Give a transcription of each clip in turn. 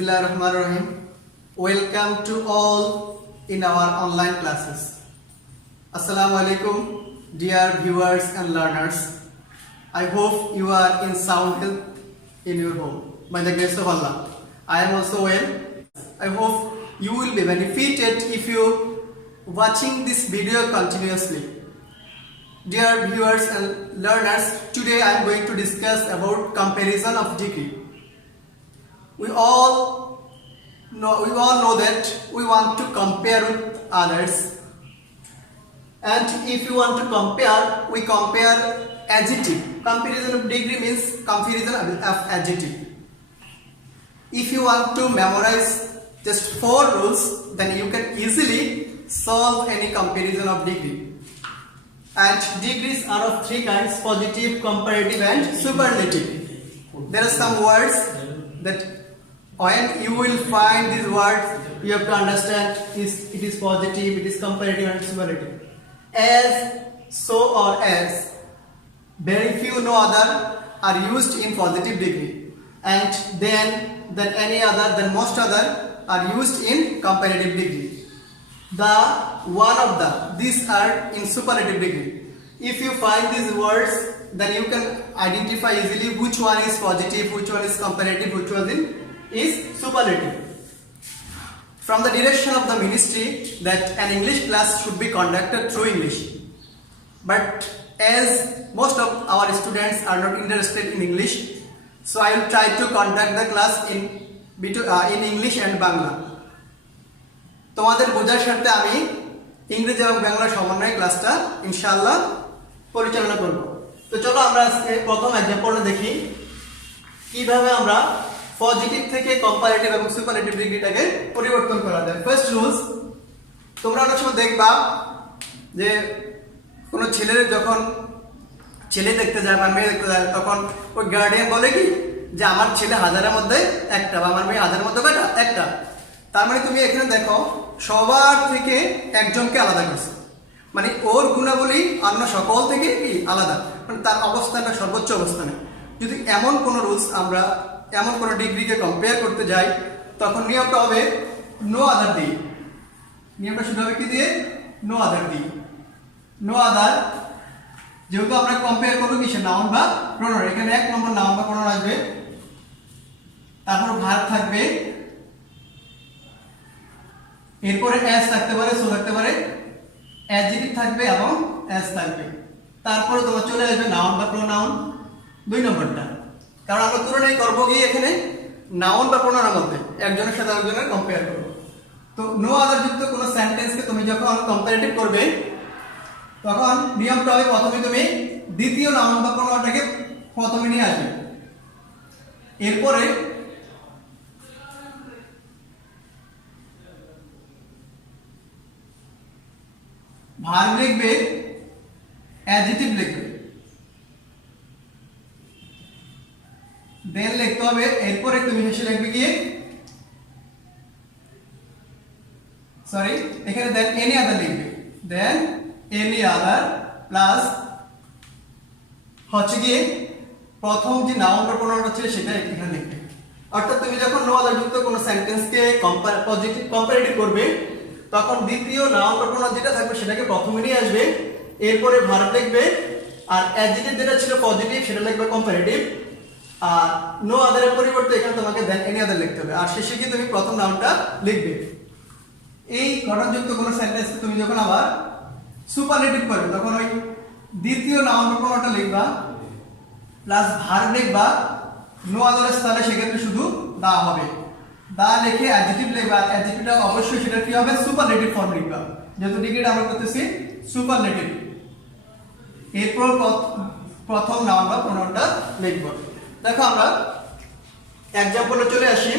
Bismillahirrahmanirrahim. Welcome to all in our online classes. Assalamu alaikum, dear viewers and learners. I hope you are in sound health in your home. By the grace of Allah, I am also well. I hope you will be benefited if you watching this video continuously. Dear viewers and learners, today I am going to discuss about comparison of degree. We all know that we want to compare with others, and if you want to compare, we compare adjective. Comparison of degree means comparison of adjective. If you want to memorize just 4 rules, then you can easily solve any comparison of degree. And degrees are of 3 kinds: positive, comparative and superlative. There are some words that when you will find these words, you have to understand it is positive, it is comparative and superlative. As, so or as. Very few, no other are used in positive degree. And then any other, then most other are used in comparative degree. The one of them, these are in superlative degree. If you find these words, then you can identify easily which one is positive, which one is comparative, which one is superlative. From the direction of the ministry that an English class should be conducted through English. But as most of our students are not interested in English, so I will try to conduct the class in English and Bangla. তোমাদের বোঝার সাথে আমি ইংরেজি এবং বাংলা সমন্বয়ে ক্লাসটা ইনশাআল্লাহ পরিচালনা করব। তো চলো আমরা আজকে প্রথম एग्जांपलটা দেখি কিভাবে আমরা পজিটিভ থেকে কম্পারেটিভ এবং সুপারলেটিভ ডিগ্রিটাকে পরিবর্তন করা যায়। ফার্স্ট রুলস, তোমরা অনেক সময় দেখবা যে কোনো ছেলের যখন ছেলে দেখতে যায় বা মেয়ে দেখতে যায়, তখন ওই গার্ডিয়ান বলে কি যে আমার ছেলে হাজারের মধ্যে একটা বা আমার মেয়ে হাজারের মধ্যে কয়টা একটা। তার মানে তুমি এখানে দেখো সবার থেকে একজনকে আলাদা করছে, মানে ওর গুণাবলী অন্য সকল থেকে কি আলাদা, মানে তার অবস্থানটা সর্বোচ্চ অবস্থানে। যদি এমন কোনো রুলস আমরা এমন কোনো ডিগ্রিকে কম্পেয়ার করতে যাই, তখন নিয়মটা হবে নো আদার দিয়ে। নিয়মটা শুরু হবে কি দিয়ে? নো আদার দিয়ে। নো আদার, যেহেতু আমরা কম্পেয়ার করবো কিসে, নাউন বা প্রোনাউন। এখানে 1 নম্বর নাউন বা প্রোনাউন আসবে, তারপর ভার্ব থাকবে, এরপরে এস থাকতে পারে, সো থাকতে পারে, অ্যাডজেক্টিভ থাকবে এবং এস থাকবে। তারপরে তোমার চলে আসবে নাউন বা প্রোনাউন 2 নম্বরটা। কারণ আমরা তুলনাই করবো কি এখানে নাউন বা প্রোনাউনের মধ্যে একজনের সাথে আরেকজনের কম্পেয়ার করব। তো নো আদার যুক্ত কোনো সেন্টেন্সকে তুমি যখন কম্পারেটিভ করবে, তখন নিয়মটা হবে প্রথমে তুমি দ্বিতীয় নাউন বা প্রোনাউনটাকে প্রথমে নিয়ে আসবে, এরপরে ভার্ব লিখবে, অ্যাডজেক্টিভ লিখবে, দেন লিখতে হবে, এরপরে তুমি হেসে লিখবে গিয়ে এখানে দেন এনি আদার লিখবে, দেন এনি আদার প্লাস হচ্ছে গিয়ে প্রথম যে নাউন বা প্রোনাউন ছিল সেটা এখানে লিখবে। অর্থাৎ তুমি যখন নো আদার যুক্ত কোনো সেন্টেন্সকে পজিটিভ কম্পারেটিভ করবে, তখন দ্বিতীয় নাউন বা প্রোনাউন যেটা থাকবে সেটাকে প্রথমে নিয়ে আসবে, এরপরে ভার্ব লিখবে, আর অ্যাডজেক্টিভ যেটা ছিল পজিটিভ সেটা লিখবে কম্পারেটিভ, আর নো আদারের পরিবর্তে এখানে তোমাকে দেন এনি আদার লিখতে হবে, আর শেষে গিয়ে তুমি প্রথম নাউনটা লিখবে। এই ঘটনাযুক্ত কোনো সেন্টেন্সকে তুমি যখন আবার সুপারলেটিভ করবে, তখন ওই দ্বিতীয় নাউন বা প্রোনাউনটা লিখবা প্লাস ভার্ব লিখবা, নো আদারের স্থানে সেক্ষেত্রে শুধু দা হবে, দা লিখে অ্যাডজেক্টিভ লিখবা, আর অ্যাডজেক্টিভটা অবশ্যই সেটা কি হবে সুপারলেটিভ ফর্ম লিখবা, যেহেতু ডিগ্রিটা আমরা করতেছি সুপারলেটিভ। এরপর প্রথম নাউন বা প্রোনাউনটা লিখব। দেখো আমরা एग्जांपले চলে আসি।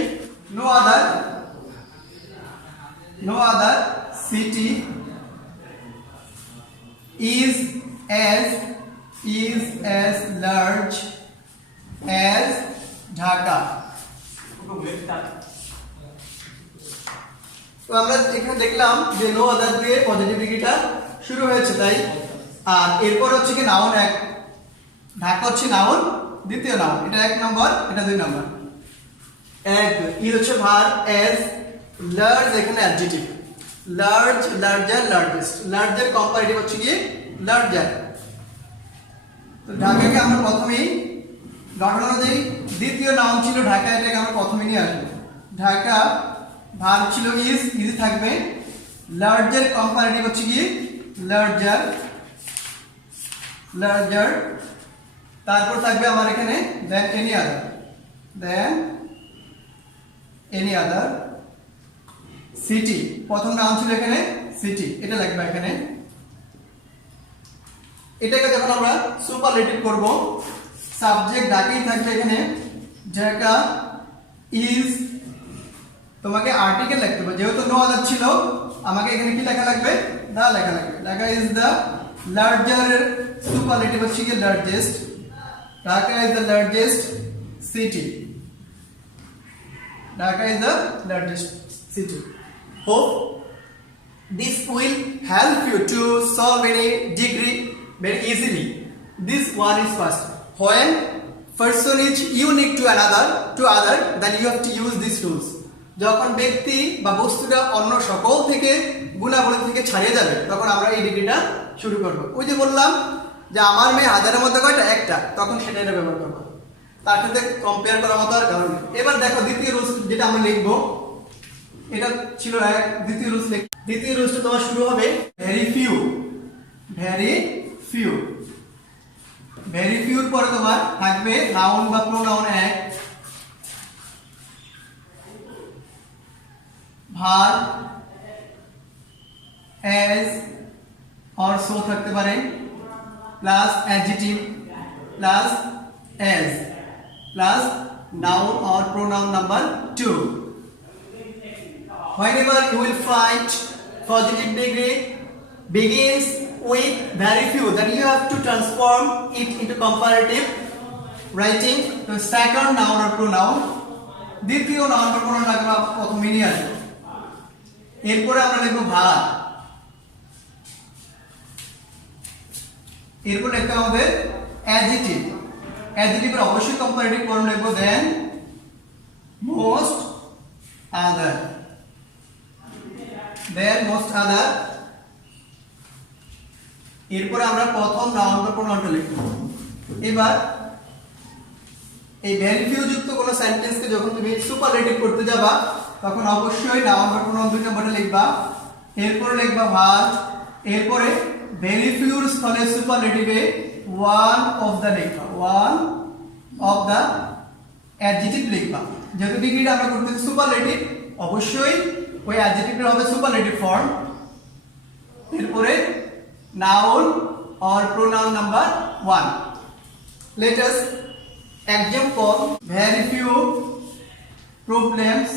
No other city is as large as Dhaka. তো আমরা এখানে দেখলাম যে নো আদার দিয়ে পজিটিভ ডিগ্রিটা শুরু হয়েছে, তাই। আর এরপর হচ্ছে কি নাউন 1, ঢাকা হচ্ছে নাউন দ্বিতীয় নাউন, এটা 1 নম্বর, এটা 2 নম্বর। ইজ হচ্ছে ভার, এজ লার্জ এখানে অ্যাডজেক্টিভ, লার্জ, লার্জার, লার্জেস্ট, লার্জের কম্পারেটিভ হচ্ছে কি লার্জার। তো ঢাকাকে আমরা প্রথমেই গঠন অনুযায়ী দ্বিতীয় নাউন ছিল ঢাকা, এটাকে আমরা প্রথমে নিয়ে আসবো। ঢাকা ভার্ব ছিল ইজ, ইজ থাকবে, লার্জের কম্পারেটিভ হচ্ছে কি লার্জার, লার্জার, তারপর থাকবে আমার এখানে than any other, than any other, city, প্রথম নাউন ছিল এখানে সিটি, এটা লাগবে এখানে। এটাকে যখন আমরা সুপারলেটিভ করব, সাবজেক্ট ঢাকাই থাকবে এখানে, ঢাকা ইজ, তোমাকে আর্টিকেল লিখতে হবে, যেহেতু নো আদার ছিল আমাকে এখানে কি লেখা লাগবে, দা লেখা লাগবে। Dhaka is the larger, superlative হচ্ছে কি largest, Dhaka is the largest city, Dhaka is the largest city. Hope this will help you to solve any degree very easily. This one is first. When person is unique to other, then you have to use these rules. যখন ব্যক্তি বা বস্তুটা অন্য সকল থেকে গুণাবলী থেকে ছাড়িয়ে যাবে, তখন আমরা এই ডিগ্রিটা শুরু করব। ওই যে বললাম যে আমার মেয়ে হাজারের মধ্যে কয়টা, একটা, তখন সেটা এটা ব্যবহার করব, তার সাথে কম্পেয়ার করার মতো আর কারণ নেই। এবার দেখো দ্বিতীয় রুলস যেটা আমরা লিখবো, এটা ছিল এক, দ্বিতীয় রুলস, দ্বিতীয় রুলসটা তোমার শুরু হবে very few, very few, very pure পরে তোমার থাকবে নাউন বা প্রোনাউন এক, ভার্ব এজ অর সো থাকতে পারে, plus adjective plus as plus noun or pronoun number 2. Whenever you will find positive degree begins with very few, then you have to transform it into comparative writing to second noun or pronoun. দ্বিতীয় noun বা প্রোনাউনটাকে আমরা প্রথমে নিয়ে আসবো, এরপরে আমরা লিখবো ভার, এরপর লিখতে হবে অ্যাডজেক্টিভ, অ্যাডজেক্টিভের অবশ্যই কম্পারেটিভ ফর্ম লিখবো, দেন মোস্ট আদার, দেন মোস্ট আদার, এরপরে আমরা প্রথম নাউন বা প্রোনাউনটা লিখব। এবার এই ভেরি ফিউ যুক্ত কোনো সেন্টেন্সকে যখন তুমি সুপারলেটিভ করতে যাবা, তখন অবশ্যই নাউন বা প্রোনাউন দুই নম্বরে লিখবা, এরপরে লিখবা ভার্ব, এরপরে ভেরি ফিউর স্থলে সুপারলেটিভে ওয়ান অফ দ্য লিখবা, ওয়ান অফ দ্য অ্যাডজেক্টিভ লিখবা। যেহেতু ডিগ্রিটা আমরা করতেছি সুপারলেটিভ, অবশ্যই ওই অ্যাডজেক্টিভের হবে সুপারলেটিভ ফর্ম, এরপরে noun or pronoun number 1. Let us example very few problems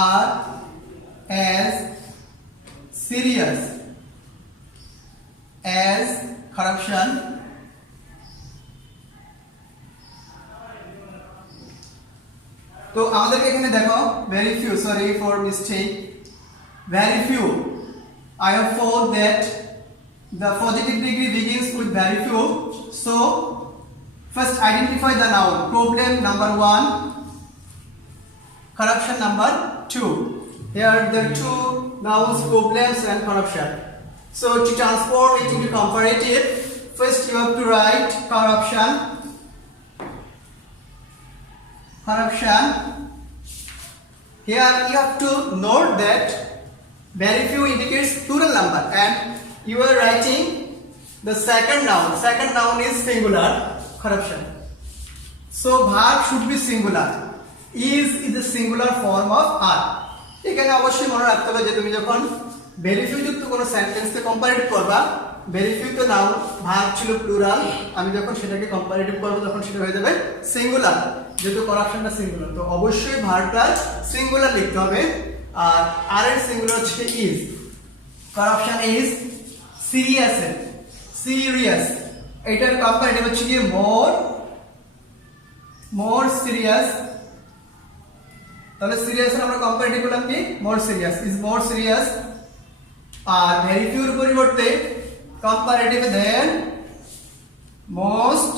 are as serious as corruption, তো আমাদেরকে এখানে দেখো very few, sorry for mistake, very few, I have found that the positive degree begins with very few. So first identify the noun, problem number 1, corruption number 2. Here there are two nouns, problems and corruption. So to transform it into comparative, first you have to write corruption, corruption. Here you have to note that very few indicates plural number and you are writing the second noun is singular, corruption. So verb should be singular, is the singular form of are. এখানে অবশ্যই মনে রাখতে হবে যে তুমি যখন very few যুক্ত কোনো সেন্টেন্সকে কম্পারেটিভ করবা, very few তো নাউন, ভার্ব ছিল প্লুরাল, আমি যখন সেটাকে কম্পারেটিভ করব তখন সেটা হয়ে যাবে সিঙ্গুলার, যেহেতু করাপশনটা সিঙ্গুলার, তো অবশ্যই ভার্বটা সিঙ্গুলার লিখতে হবে। আর আর এর সিঙ্গুলার হচ্ছে is, corruption is serious, serious, এটার কম্পারেটিভ হচ্ছে কি মোর সিরিয়াস, তাহলে সিরিয়াস আমরা কম্পারেটিভ করলাম কি মোর serious, is more serious. Are very pure পরিবর্তে comparative then most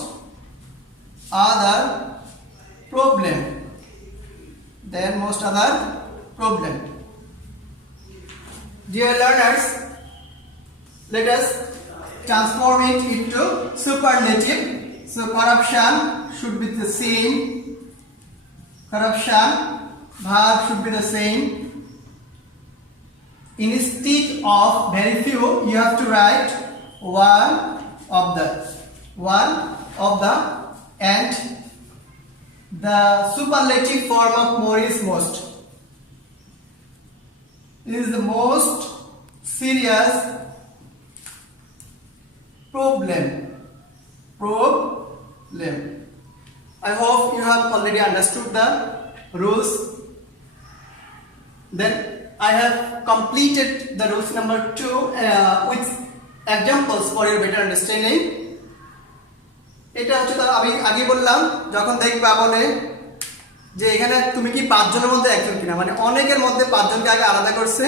other problem. Then most other problem. Dear learners, let us transform it into superlative. So corruption should be the same. Corruption verb should be the same. Instead of very few, you have to write one of the, and the superlative form of more is most. It is the most serious problem. I hope you have already understood the rules. Then I have completed the rules number 2 with examples for your better understanding. এটা হচ্ছে তো আমি আগে বললাম, যখন দেখবা বলে যে এখানে তুমি কি 5 জনের মধ্যে একজন কিনা, মানে অনেকের মধ্যে 5 জনকে আগে আলাদা করছে,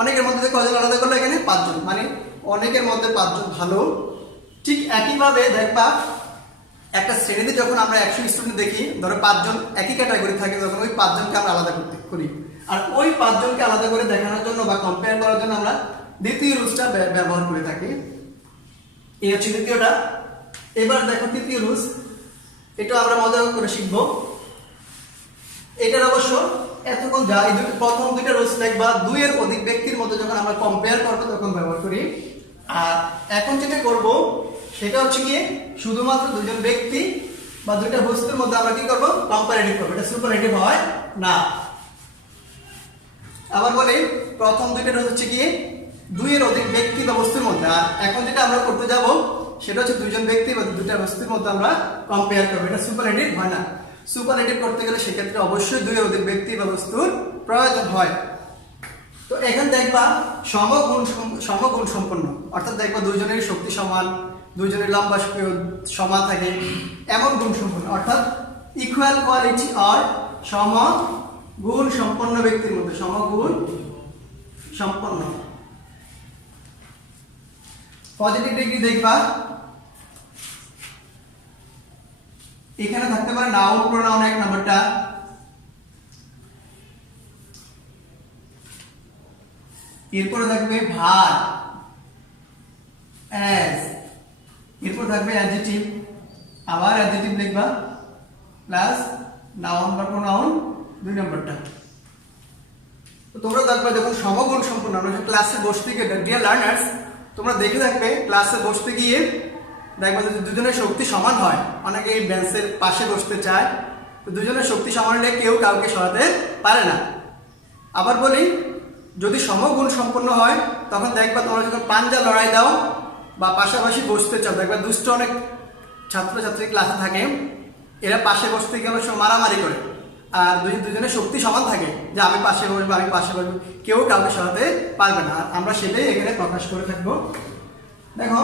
অনেকের মধ্যে কয়জন আলাদা করলো, এখানে 5 জন, মানে অনেকের মধ্যে 5 জন ভালো। ঠিক একইভাবে দেখবা একটা শ্রেণীতে যখন আমরা 100 স্টুডেন্ট দেখি, ধরো 5 জন একই ক্যাটাগরি থাকে, তখন ওই 5 জনকে আমরা আলাদা করি, আর ওই 5 জনকে আলাদা করে দেখানোর জন্য বা কম্পেয়ার করার জন্য আমরা দ্বিতীয় রুলসটা ব্যবহার করে থাকি। এই হচ্ছে দ্বিতীয়টা। এবার দেখো তৃতীয় রুলস, এটা আমরা মজা করে শিখবো। এটার অবশ্য এতক্ষণ যা এই প্রথম দুইটা রুলস দেখবা 2 এর অধিক ব্যক্তির মধ্যে যখন আমরা কম্পেয়ার করবো তখন ব্যবহার করি। আর এখন যেটা করব সেটা হচ্ছে কি শুধুমাত্র দুজন ব্যক্তি বা দুইটা বস্তুর মধ্যে আমরা কি করব, কম্পারেটিভ করব। এটা সুপারলেটিভ হয় না। আবার বলি, প্রথম দুইটা হচ্ছে কি 2 এর অধিক ব্যক্তি বা বস্তুর মধ্যে, আর এখন যেটা আমরা করতে যাব সেটা হচ্ছে দুইজন ব্যক্তি বা দুইটা বস্তুর মধ্যে আমরা কম্পেয়ার করব। এটা সুপারলেটিভ হয় না। সুপারলেটিভ করতে গেলে সেক্ষেত্রে অবশ্যই 2 এর অধিক ব্যক্তি বা বস্তুর প্রয়োজন হয়। তো এখানে দেখবা সমগুণ সম্পন্ন, অর্থাৎ দেখবা দুইজনের শক্তি সমান, দুইজনের লম্বা সমান থাকে, এমন গুণ সম্পন্ন, অর্থাৎ ইকুয়াল কোয়ালিটি আর সমগুণ সম্পন্ন ব্যক্তির মধ্যে, সমগুণ সম্পন্ন। পজিটিভ ডিগ্রি দেখবা এখানে থাকতে পারে নাউন প্রোনাউন 1 নাম্বারটা, এরপরে থাকবে ভার অ্যাজ, এরপর থাকবে অ্যাডজেক্টিভ, আবার অ্যাডজেক্টিভ লিখবা প্লাস নাউন বা প্রোনাউন 2 নাম্বারটা। তো তোমরা দেখবা যখন সমগুণ সম্পন্ন আমরা ক্লাসে বসতে গিয়ে, ডিয়ার লার্নার্স তোমরা দেখে থাকবে ক্লাসে বসতে গিয়ে দেখবা যদি দুজনের শক্তি সমান হয়, অনেকে এই বেঞ্চের পাশে বসতে চায়, তো দুজনের শক্তি সমান হলে কেউ কাউকে সরাতে পারে না। আবার বলি, যদি সমগুণ সম্পন্ন হয় তখন দেখবা তোমরা যখন পাঞ্জা লড়াই দাও বা পাশাপাশি বসতে চাও, দেখবা দুষ্ট অনেক ছাত্রছাত্রী ক্লাসে থাকে, এরা পাশে বসতে গেলে মারামারি করে, আর দুজনের শক্তি সমান থাকে যে আমি পাশে বসবো, কেউ কাউকে সরাতে পারবে না। আমরা সেটাই এখানে প্রকাশ করে থাকবো। দেখো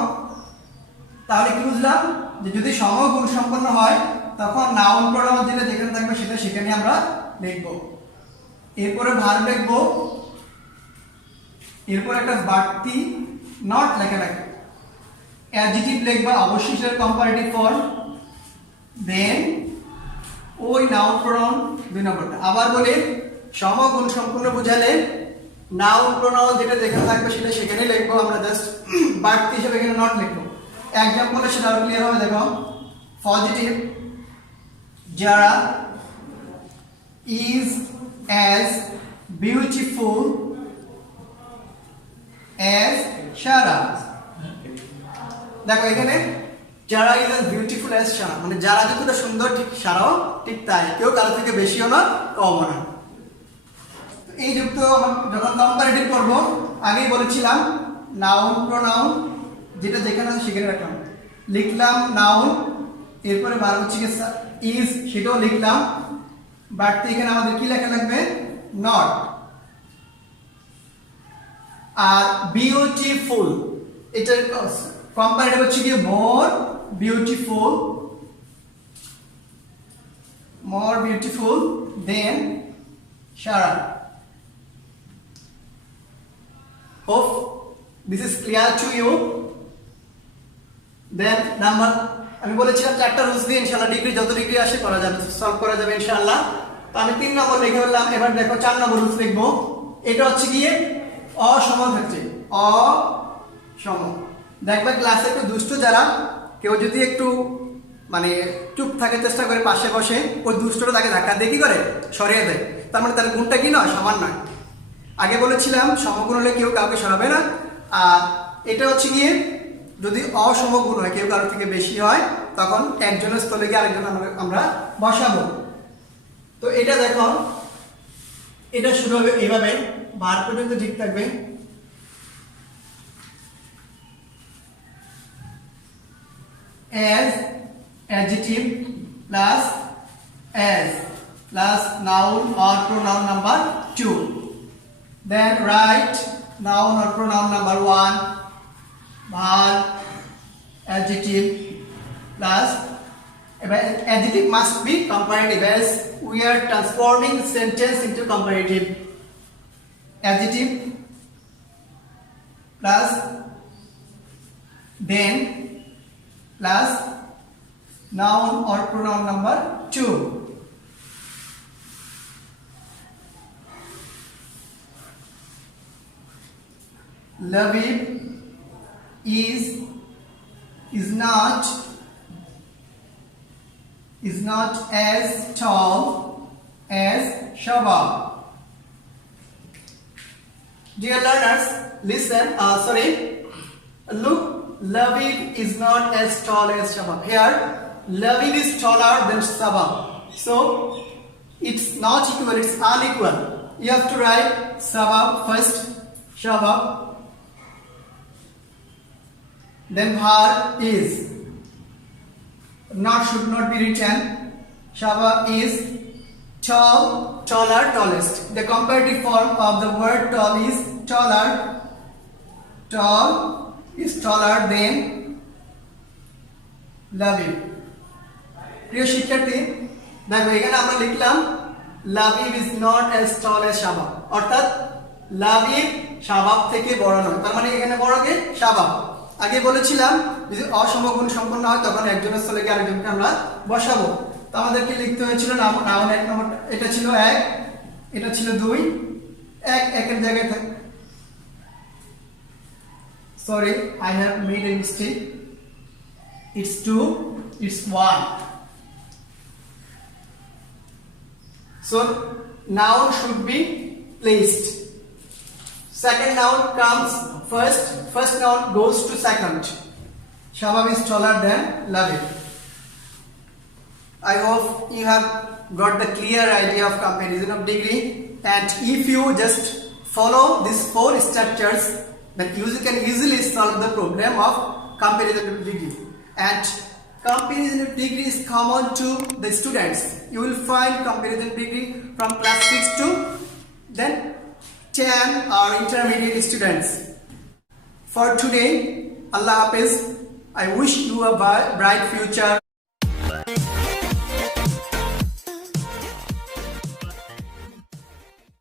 তাহলে কি বুঝলাম, যে যদি সমগুণ সম্পন্ন হয় তখন নাউন প্রোনাউন যেটা যেখানে থাকবে সেটা সেখানে আমরা লিখবো। এরপরে ভার্ব লিখবো, এরপর একটা বাড়তি নট লেখা লাগবে, অ্যাডজেক্টিভ লিখবা অবশ্যই সেটা কম্পারেটিভ ফর্ম, দেন ওই নাউন প্রোনাউন 2 নম্বরটা। আবার বলি, সমগুণ সম্পূর্ণ বোঝালে নাউন প্রোনাউন যেটা যেখানে থাকবে সেটা সেখানে লিখবো, আমরা জাস্ট বাড়তি হিসেবে এখানে নট লিখবো। এক্সাম্পলে সেটা ক্লিয়ার হবে। দেখো পজিটিভ, যারা ইজ অ্যাজ বিউটিফুল অ্যাজ সারা। দেখো এখানে যারা ইজ অ্যাজ বিউটিফুল অ্যাজ সারা, মানে যারা যতটা সুন্দর ঠিক সারাও ঠিক তাই, কেউ কারো থেকে বেশিও না কমও না। এই যুক্ত যখন কম্পারেটিভ করব, আগেই বলেছিলাম নাউন প্রোনাউন যেটা যেখানে আছে সেখানে রাখলাম, লিখলাম নাউন, এরপরে ভার্ব হচ্ছে ইজ, সেটাও লিখলাম, বাড়তি এখানে আমাদের কি লেখা লাগবে, নট। আর বিউটিফুল এটার কম্পারেটিভ হচ্ছে কি more beautiful than Sara. Hope this is clear to you. Then আমি বলেছিলাম 4টা রুলস দিয়ে ইনশাআল্লাহ ডিগ্রি যত ডিগ্রি আসে করা যাবে, সলভ করা যাবে ইনশাআল্লাহ। তো আমি 3 নম্বর লিখে ফেললাম। এবার দেখো 4 নম্বর রুলস লিখবো। এটা হচ্ছে গিয়ে অসম ক্ষেত্রে, অসম। দেখবে ক্লাসে একটু দুষ্ট যারা, কেউ যদি একটু মানে চুপ থাকে চেষ্টা করে পাশে বসে, ওই দুষ্টটা তাকে ধাক্কা দিয়ে কি করে সরিয়ে দেয়, তার মানে তার গুণটা কি নয়, সমান নয়। আগে বলেছিলাম সমগুণ হলে কেউ কাউকে সরাবে না, আর এটা হচ্ছে গিয়ে যদি অসমগুণ হয়, কেউ কারোর থেকে বেশি হয়, তখন একজনের স্থলে গিয়ে আরেকজন আমরা বসাবো। তো এটা দেখো, এটা শুরু হবে এইভাবে, বার পর্যন্ত ঠিক থাকবে। as adjective plus as plus noun or pronoun number 2, then write noun or pronoun number 1, verb adjective plus adjective must be comparative as we are transforming sentence into comparative. Adjective plus then plus noun or pronoun number 2. Labib is not as tall as Shabab. Dear learners, listen. Look, Labib is not as tall as Shabab. Here, Labib is taller than Shabab, so it's not equal. It's unequal. You have to write Shabab first, Shabab. Then verb is should not be written. Shabab is tall, taller, tallest. The comparative form of the word tall is taller. Tall is taller than Labib. প্রিয় শিক্ষার্থী, দেখো এখানে আমরা লিখলাম Labib is not as tall as Shabab, অর্থাৎ Labib Shabab থেকে বড় নয়, তার মানে এখানে বড় কে? Shabab। আগে বলেছিলাম যদি অসমগুণ সম্পন্ন হয় তখন একজনের স্থলে গিয়ে আরেকজনকে আমরা বসাবো। তো আমাদেরকে লিখতে হয়েছিল নাউন 1 নম্বর, এটা ছিল 1, এটা ছিল 2, 1 একের জায়গায় থাকে। Sorry, I have made a mistake. It's 2, it's 1. So noun should be placed. Second noun comes first. First noun goes to second. Shabab is taller than Labib. I hope you have got the clear idea of comparison of degree. And if you just follow these 4 structures, then you can easily solve the problem of comparison of degree. And comparison of degree is common to the students. You will find comparison of degree from class 6 to then 10 or intermediate students. For today, Allah Hafiz. I wish you a bright future.